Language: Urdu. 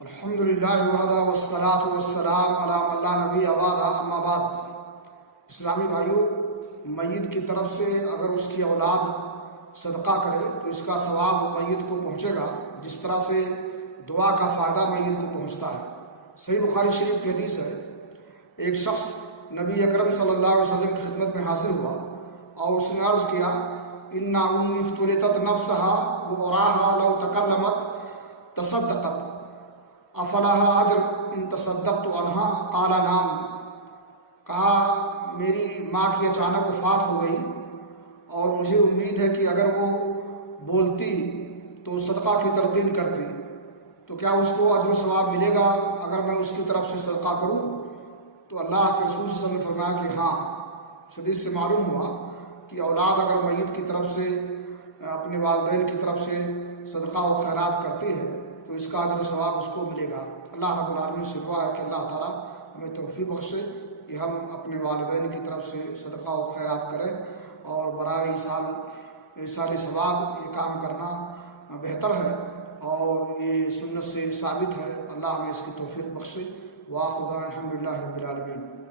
الحمدللہ وحدہ والصلاة والسلام علی من لا نبی بعدہ اما بعد۔ اسلامی بھائیوں، میت کی طرف سے اگر اس کی اولاد صدقہ کرے تو اس کا ثواب میت کو پہنچے گا، جس طرح سے دعا کا فائدہ میت کو پہنچتا ہے۔ صحیح بخاری شریف کی حدیث ہے، ایک شخص نبی اکرم صلی اللہ علیہ وسلم کی خدمت میں حاضر ہوا اور اس نے عرض کیا، ان امی افتلتت نفسها وراها لو تکلمت تصدقت افلاها اجر ان تصدقت عنها قال نعم۔ کہا میری ماں کی اچانک وفات ہو گئی اور مجھے امید ہے کہ اگر وہ بولتی تو صدقہ کی تلقین کرتی تو کیا اس کو اجر و ثواب ملے گا اگر میں اس کی طرف سے صدقہ کروں؟ تو اللہ کے رسول صلی اللہ علیہ وسلم نے فرمایا کہ ہاں۔ اس حدیث سے معلوم ہوا کہ اولاد اگر میت کی طرف سے اپنے والدین کی طرف سے صدقہ و خیرات کرتی ہے تو اس کا اجر و ثواب اس کو ملے گا۔ اللہ رب العالمین سے دعا ہے کہ اللہ تعالیٰ ہمیں توفیق بخشے کہ ہم اپنے والدین کی طرف سے صدقہ و خیرات کریں، اور برائے ایصال ثواب یہ کام کرنا بہتر ہے اور یہ سنت سے ثابت ہے۔ اللہ ہمیں اس کی توفیق بخشے۔ وآخر دعوانا الحمدللہ رب العالمین۔